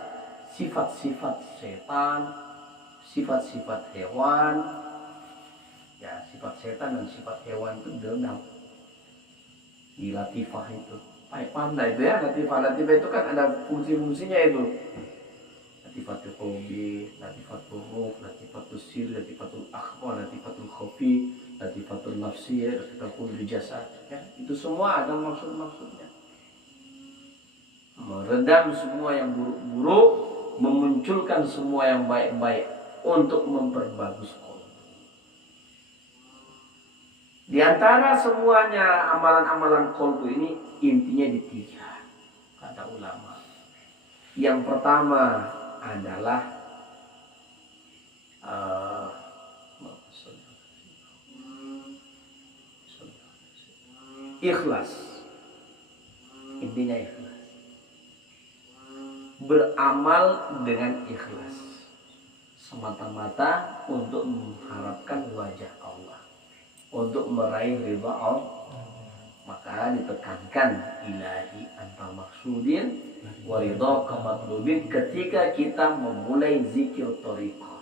sifat-sifat setan, sifat-sifat hewan. Ya, sifat setan dan sifat hewan itu diredam di latifah itu. Pandai itu ya, latifah itu kan ada fungsi-fungsinya itu. Latifatul qalbi, latifatul ruh, latifatul sir, latifatul akhbar, latifatul khafi, latifatul nafsi, latifatul jasad. Ya, itu semua ada maksud-maksudnya. Meredam semua yang buruk-buruk, memunculkan semua yang baik-baik untuk memperbagus qalbi. Di antara semuanya amalan-amalan qalbi ini intinya di 3 kata ulama. Yang pertama adalah ikhlas. Intinya ikhlas. Beramal dengan ikhlas semata-mata untuk mengharapkan wajah Allah, untuk meraih ridha Allah. Maka ditekankan ilahi anta maksudin wa ridhaka matlubin ketika kita memulai zikir thariqah,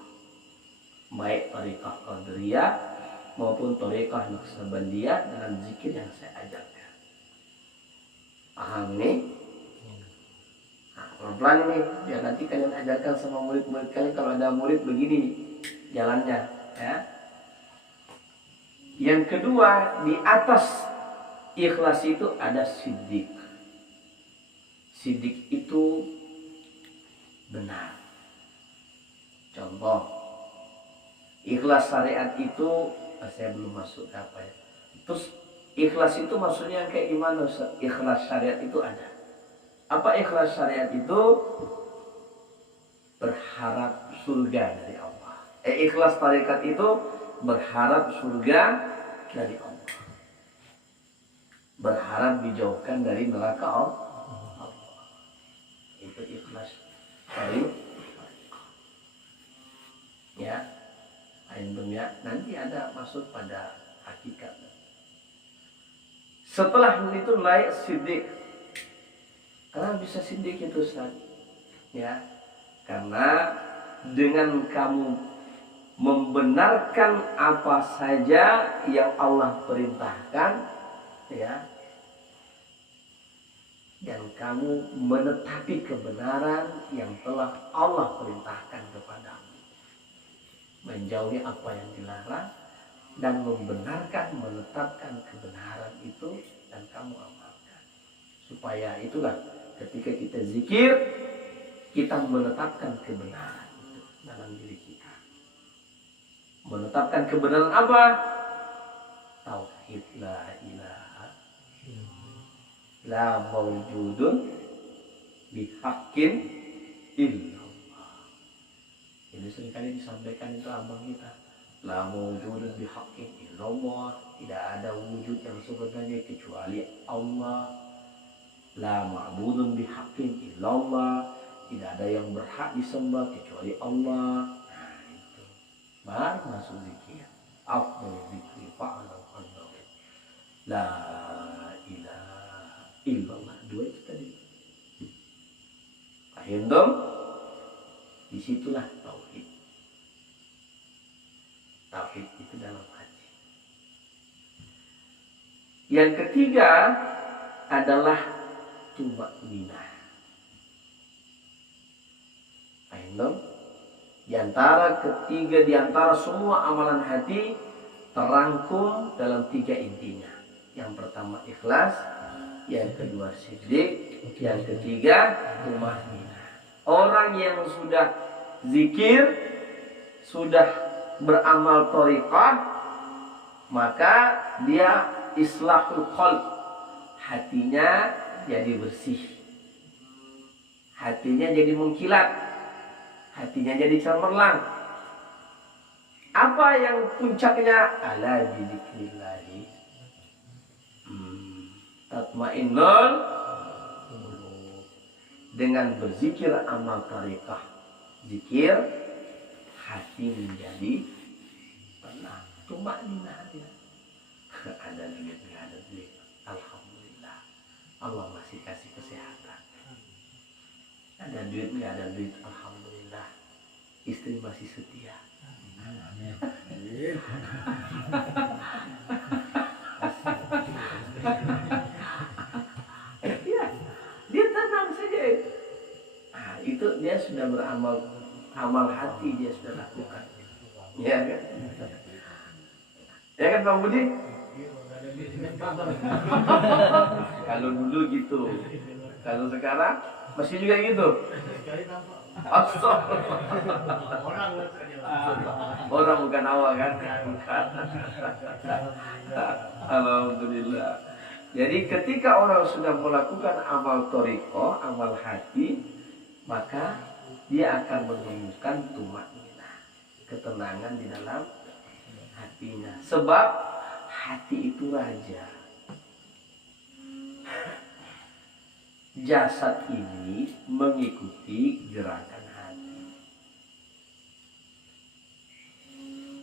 baik thariqah qadariyah maupun thariqah naqsabandiyah dengan zikir yang saya ajarkan. Paham nih? Nah, pelan-pelan nih biar nanti kalian ajarkan sama murid-murid kalian. Kalau ada murid begini nih jalannya ya. Yang kedua, di atas ikhlas itu ada siddiq. Siddiq itu benar. Contoh, ikhlas syariat itu saya belum masuk apa ya. Terus ikhlas itu maksudnya kayak gimana? Ikhlas syariat itu ada. Apa ikhlas syariat itu? Berharap surga dari Allah. Ikhlas tarekat itu berharap surga dari Allah. Berharap dijauhkan dari neraka Allah. Itu ikhlas dari ya. Ya, nanti ada masuk pada hakikat. Setelah itu layak siddiq. Karena bisa siddiq itu Ustaz. Ya. Karena dengan kamu membenarkan apa saja yang Allah perintahkan, ya, dan kamu menetapi kebenaran yang telah Allah perintahkan kepadamu, menjauhi apa yang dilarang dan membenarkan, menetapkan kebenaran itu dan kamu amalkan. Supaya itulah ketika kita zikir, kita menetapkan kebenaran itu dalam diri kita. Menetapkan kebenaran apa? Tauhid la ilaha la mawjudun bihaqqin illallah. Ini seringkali disampaikan itu abang kita. La mawjudun bihaqqin illallah. Tidak ada wujud yang sebenarnya kecuali Allah. La ma'budun bihaqqin illallah. Tidak ada yang berhak disembah kecuali Allah. Nah itu baru masuk zikir. Afdal zikri fa'alam Allah. La ilaha illallah. 2 itu tadi. Paham dong? Disitulah tauhid. Tauhid itu dalam hati. Yang ketiga adalah tumakninah. Paham dong? Di antara semua amalan hati terangkum dalam 3 intinya. Yang pertama ikhlas, yang kedua siddiq, yang ketiga tumakninah. Orang yang sudah zikir, sudah beramal thariqah, maka dia islahul qalb. Hatinya jadi bersih. Hatinya jadi mengkilat. Hatinya jadi cemerlang. Apa yang puncaknya? Ala bizikrillahi tatmainnul qulub. Dengan berzikir amal thariqah, zikir, hati menjadi tenang. Tumakninah dia. Ada duit, nggak ada duit. Alhamdulillah. Allah masih kasih kesehatan. Ada duit nggak ada duit, alhamdulillah. Istri masih setia. Ya, dia tenang saja. Nah, itu dia sudah beramal, amal hati dia sudah lakukan. Ya kan? Ya kan Bang Budi? Kalau dulu gitu. Kalau sekarang masih juga gitu. Orang bukan awal kan? Alhamdulillah. Jadi ketika orang sudah melakukan amal toriko, amal hati, maka dia akan menemukan tumakninah, ketenangan di dalam hatinya. Sebab hati itu raja. Jasad ini mengikuti gerakan hati.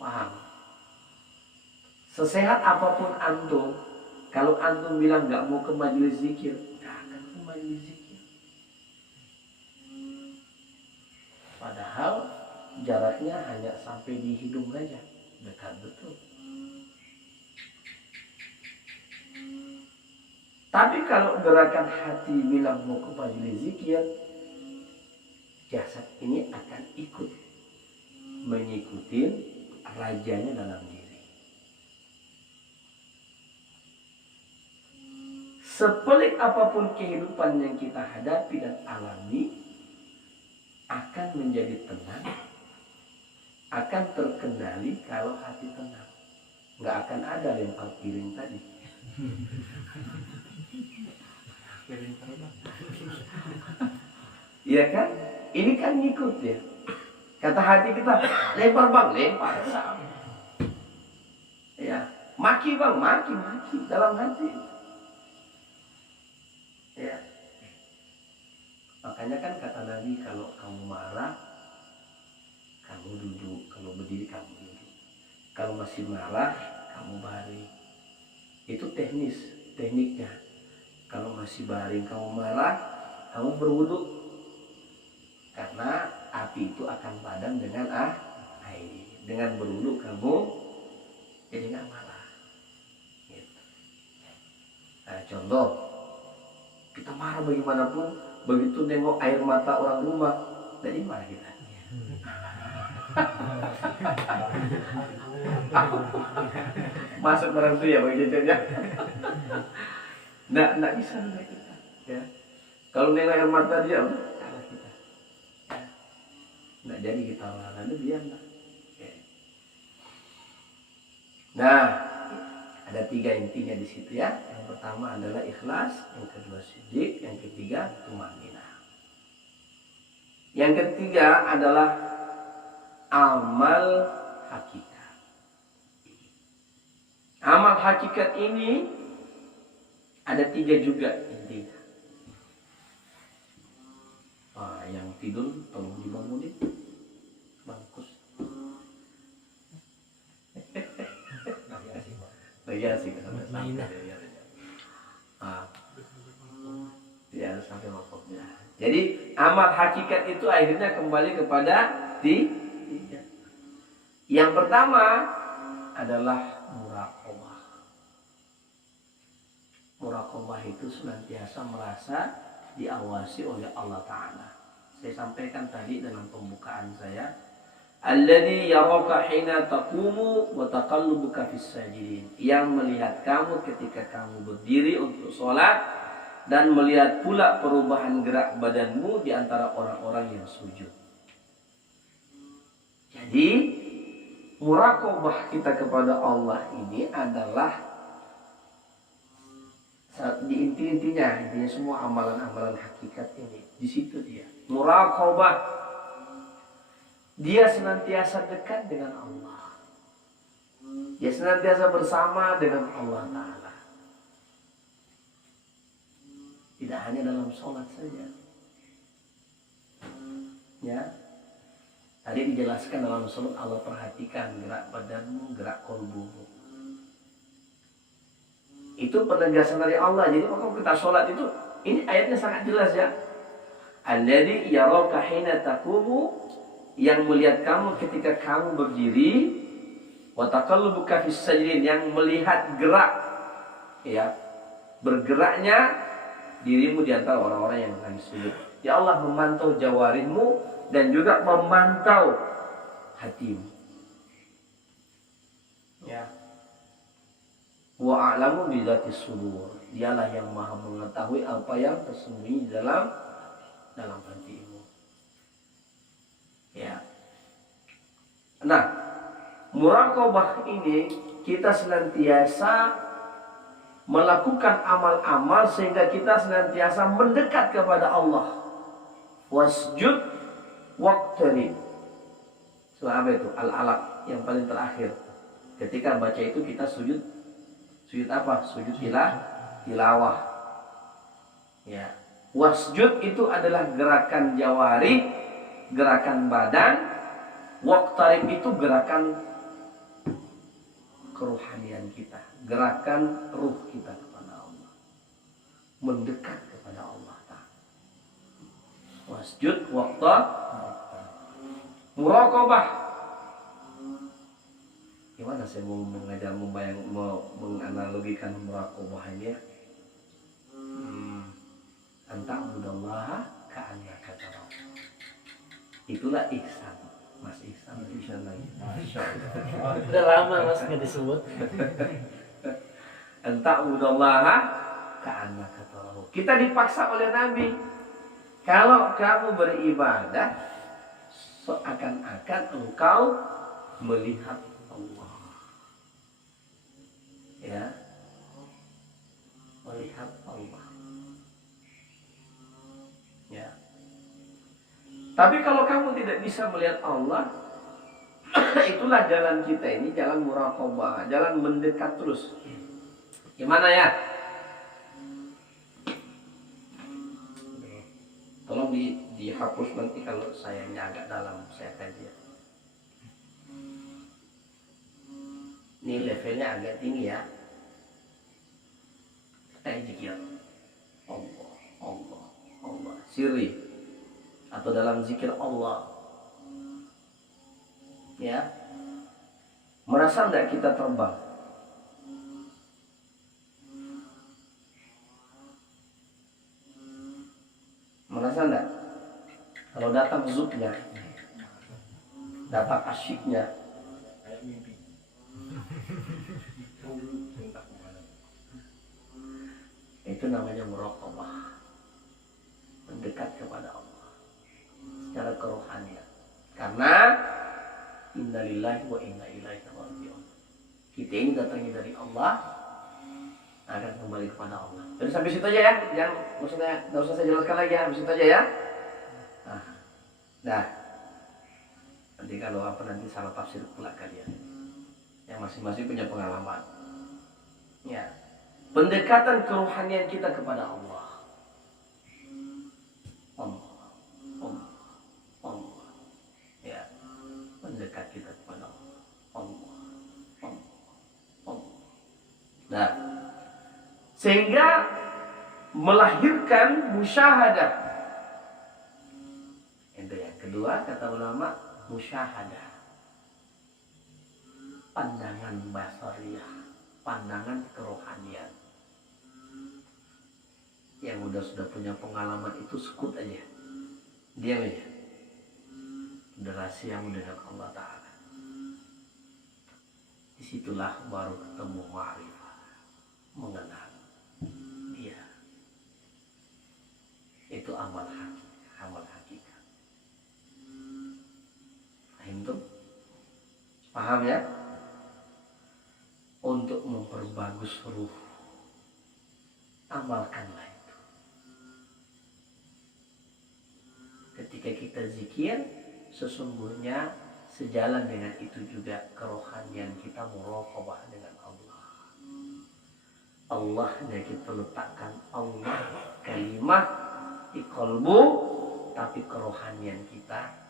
Paham? Sesehat apapun antum, kalau antum bilang nggak mau ke majelis zikir, nggak akan ke majelis zikir. Padahal jaraknya hanya sampai di hidung saja, dekat betul. Tapi kalau gerakan hati bilang mau ke majelis zikir, jasad ini akan ikut mengikuti rajanya dalam diri. Sepelik apapun kehidupan yang kita hadapi dan alami, akan menjadi tenang, akan terkendali kalau hati tenang. Nggak akan ada lempar piring tadi. Iya kan? Ini kan ngikut ya. Kata hati kita, lempar bang, lempar. Ya, maki bang, maki dalam hati. Ya. Makanya kan kata Nabi, kalau kamu marah, kamu duduk. Kalau berdiri, kamu duduk. Kalau masih marah, kamu baring. Itu tekniknya. Kalau masih baring, kamu marah, kamu berwudu. Karena api itu akan padam dengan air. Dengan berwudu, kamu jadi nggak marah. Gitu. Nah, contoh, kita marah bagaimanapun, begitu nengok air mata orang rumah, jadi marah kita. Masuk orang tuh ya bagainya. Nggak bisa kita. Ya. Kalau nengok air mata dia, kalah kita. Ya. Nggak jadi kita lalu dia enggak. Ya. Nah, ada 3 intinya di situ ya. Yang pertama adalah ikhlas, yang kedua siddiq, yang ketiga tumanninah. Yang ketiga adalah amal hakikat. Amal hakikat ini ada 3 juga intinya. Yang tidur tolong dibangunin. Bangkus. Lagi asik. Ya harus sampai waktunya. Jadi amal hakikat itu akhirnya kembali kepada 3. Yang pertama adalah muraqabah. Muraqabah itu senantiasa merasa diawasi oleh Allah Ta'ala. Saya sampaikan tadi dalam pembukaan saya, alladzi yaraka hina taqumu wa taqallubuka fis sajidin, yang melihat kamu ketika kamu berdiri untuk sholat dan melihat pula perubahan gerak badanmu di antara orang-orang yang sujud. Jadi muraqabah kita kepada Allah ini adalah di intinya semua amalan-amalan hakikat ini di situ dia. Muraqabah, dia senantiasa dekat dengan Allah. Dia senantiasa bersama dengan Allah Ta'ala. Tidak hanya dalam sholat saja. Ya, tadi dijelaskan dalam sholat Allah perhatikan gerak badanmu, gerak kolbumu. Itu penegasan dari Allah. Jadi kalau kita sholat itu, ini ayatnya sangat jelas ya. Alladzi yaraka hina taqumu, yang melihat kamu ketika kamu berdiri, wa taqallubuka fis sajidin, yang melihat gerak ya, bergeraknya dirimu di antara orang-orang yang akan sujud. Ya Allah memantau jawarihmu dan juga memantau hatimu. Ya. Wa a'lamu bi dzatis sudur. Dialah yang Maha mengetahui apa yang tersembunyi dalam hatimu. Ya. Nah, muraqabah ini kita senantiasa melakukan amal-amal sehingga kita senantiasa mendekat kepada Allah. Wasjud waqtarib. Surah apa itu? Al-Alaq yang paling terakhir. Ketika baca itu kita sujud. Sujud apa? Sujud tilawah. Ya. Wasjud itu adalah gerakan jawari, gerakan badan. Waqtarib itu gerakan keruhanian kita, gerakan ruh kita kepada Allah, mendekat kepada Allah Ta'ala. Wasjud waqtarib. Muraqabah. Gimana saya mau mengajar, menganalogikan muraqabah ini ya? Anta'budallaha ka'annaka tarahu. Itulah ihsan. Mas Ihsan lagi. Masya Allah. Udah lama Mas nggak disebut. Anta'budallaha ka'annaka tarahu. Kita dipaksa oleh Nabi. Kalau kamu beribadah, seakan-akan engkau melihat Allah. Ya, melihat Allah. Ya. Tapi kalau kamu tidak bisa melihat Allah, itulah jalan kita ini, jalan muraqabah, jalan mendekat terus. Gimana ya? Tolong dihapus nanti kalau sayangnya agak dalam, saya kaji. Ini levelnya agak tinggi ya. Kita zikir Allah, Allah, Allah, sirri atau dalam zikir Allah. Ya. Merasa enggak kita terbang? Merasa enggak? Kalau datang zuknya, datang asyiknya, itu namanya muraqabah, mendekat kepada Allah secara kerohanian. Karena innalillahi wa inna ilaihi raji'un. Kita ini datangnya dari Allah, akan kembali kepada Allah. Jadi sampai situ aja ya, jangan maksudnya nggak usah saya jelaskan lagi ya, sampai situ aja ya. Nah, nanti kalau nanti salah tafsir pula kalian. Yang masing-masing punya pengalaman. Ya, pendekatan kerohanian kita kepada Allah. Allah, Allah, Allah. Ya, mendekat kita kepada Allah. Allah, Allah, Allah. Nah, sehingga melahirkan musyahadah. Itu yang kedua, kata ulama, musyahadah. Pandangan basariyah, pandangan kerohanian. Yang sudah punya pengalaman itu sekut aja, diam aja. Udah rahasiamu dengan Allah Ta'ala. Disitulah baru ketemu ma'rifah, mengenal dia. Itu amal hakikat. Paham tuh? Paham ya? Untuk memperbagus ruh, amalkanlah itu. Ketika kita zikir, sesungguhnya sejalan dengan itu juga kerohanian kita muraqabah dengan Allah. Allahnya kita letakkan Allah kalimat di qalbu, tapi kerohanian kita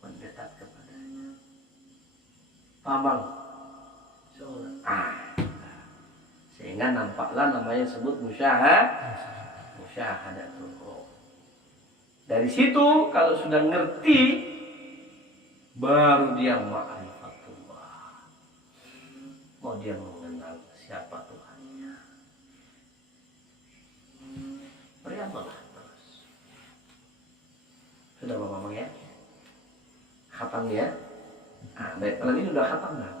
mendekat kepadanya. Paham? sehingga nampaklah namanya sebut musyahadatul ruh. Dari situ kalau sudah ngerti, baru dia ma'rifatullah. Mau dia mengenal siapa Tuhannya. Beramallah terus. Sudah Bapak ya? Khatam ya? Nah, baik, malam ini udah khatam dah.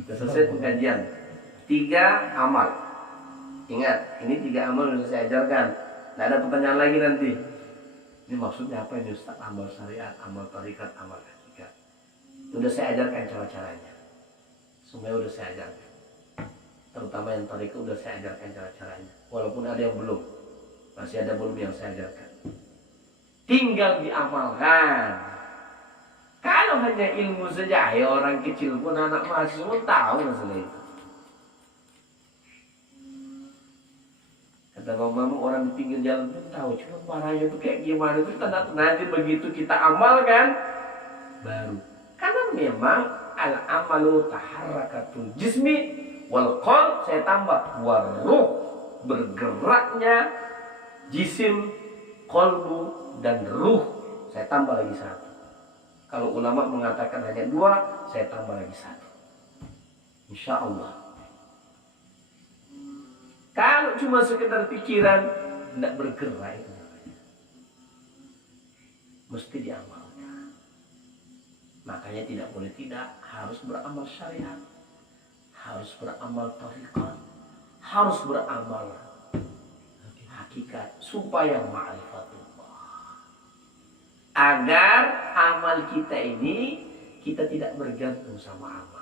Sudah selesai pengajian. 3 amal. Ingat, ini 3 amal yang saya ajarkan. Tidak ada pertanyaan lagi nanti. Ini maksudnya apa ini Ustaz? Amal syariat, amal tarikat, amal hakikat. Sudah saya ajarkan cara-caranya. Semuanya sudah saya ajarkan. Terutama yang tarikat sudah saya ajarkan cara-caranya. Walaupun ada yang belum. Masih ada belum yang saya ajarkan. Tinggal diamalkan. Kalau hanya ilmu saja, ya orang kecil pun, anak mahasiswa pun tahu masalah itu. Kata mama, orang di pinggir jalan pun tahu, cuma marahnya itu kayak gimana itu nanti begitu kita amalkan baru. Karena memang al-amalu taharrakatul jismi wal qalb, saya tambah waruh, bergeraknya jisim, qalbu dan ruh, saya tambah lagi 1. Kalau ulama mengatakan hanya 2, saya tambah lagi 1. Insya Allah. Kalau cuma sekedar pikiran, tidak bergerak itu namanya. Mesti diamalkan. Makanya tidak boleh tidak, harus beramal syariat, harus beramal tariqat, harus beramal hakikat, supaya ma'rifatullah. Agar amal kita ini, kita tidak bergantung sama amal.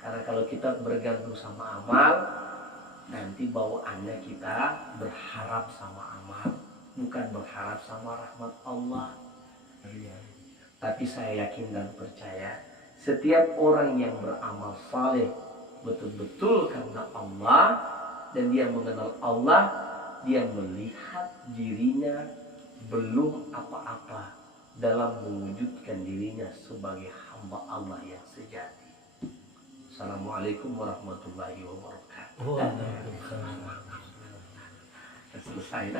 Karena kalau kita bergantung sama amal, nanti bawaannya kita berharap sama amal, bukan berharap sama rahmat Allah. Tapi saya yakin dan percaya, setiap orang yang beramal saleh betul-betul karena Allah, dan dia mengenal Allah, dia melihat dirinya belum apa-apa dalam mewujudkan dirinya sebagai hamba Allah yang sejati. Assalamualaikum warahmatullahi wabarakatuh. Waalaikumsalam. Selesai.